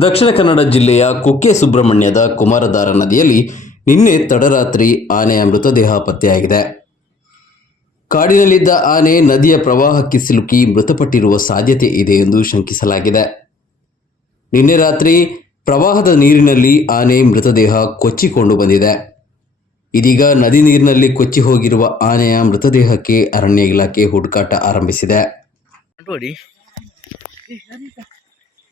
ದಕ್ಷಿಣ ಕನ್ನಡ ಜಿಲ್ಲೆಯ ಕುಕ್ಕೆ ಸುಬ್ರಹ್ಮಣ್ಯದ ಕುಮಾರಧಾರ ನದಿಯಲ್ಲಿ ನಿನ್ನೆ ತಡರಾತ್ರಿ ಆನೆಯ ಮೃತದೇಹ ಪತ್ತೆಯಾಗಿದೆ. ಕಾಡಿನಲ್ಲಿದ್ದ ಆನೆ ನದಿಯ ಪ್ರವಾಹಕ್ಕೆ ಸಿಲುಕಿ ಮೃತಪಟ್ಟಿರುವ ಸಾಧ್ಯತೆ ಇದೆ ಎಂದು ಶಂಕಿಸಲಾಗಿದೆ. ನಿನ್ನೆ ರಾತ್ರಿ ಪ್ರವಾಹದ ನೀರಿನಲ್ಲಿ ಆನೆ ಮೃತದೇಹ ಕೊಚ್ಚಿಕೊಂಡು ಬಂದಿದೆ. ಇದೀಗ ನದಿ ನೀರಿನಲ್ಲಿ ಕೊಚ್ಚಿ ಹೋಗಿರುವ ಆನೆಯ ಮೃತದೇಹಕ್ಕೆ ಅರಣ್ಯ ಇಲಾಖೆ ಹುಡುಕಾಟ ಆರಂಭಿಸಿದೆ.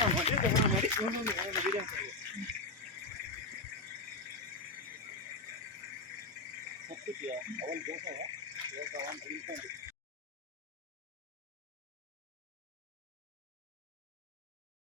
कुछ है